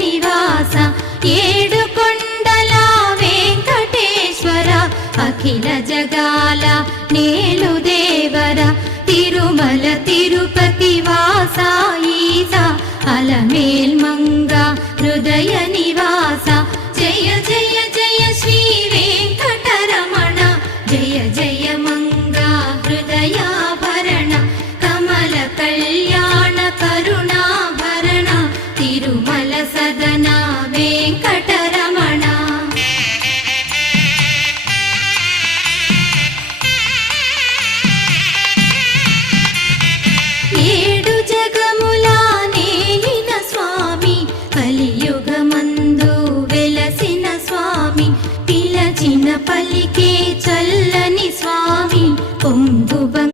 నివాస ఏడు కొండల వెంకటేశ్వర అఖిల జగాల నేలు దేవర తిరుమల తిరుపతి వాస ఈస అలమేల్ మంగ హృదయ నివాస జయ జయ జయ శ్రీ వెంకటరమణ జయ జయ మంగ హృదయాభరణ కమల కళ్యాణ కరుణాభరణ తిరుమల సదన వెంకటరమణ ఏడు జగముల నేలిన స్వామి కలియుగమందు వెలసిన స్వామి పిలచిన పలికే చల్ల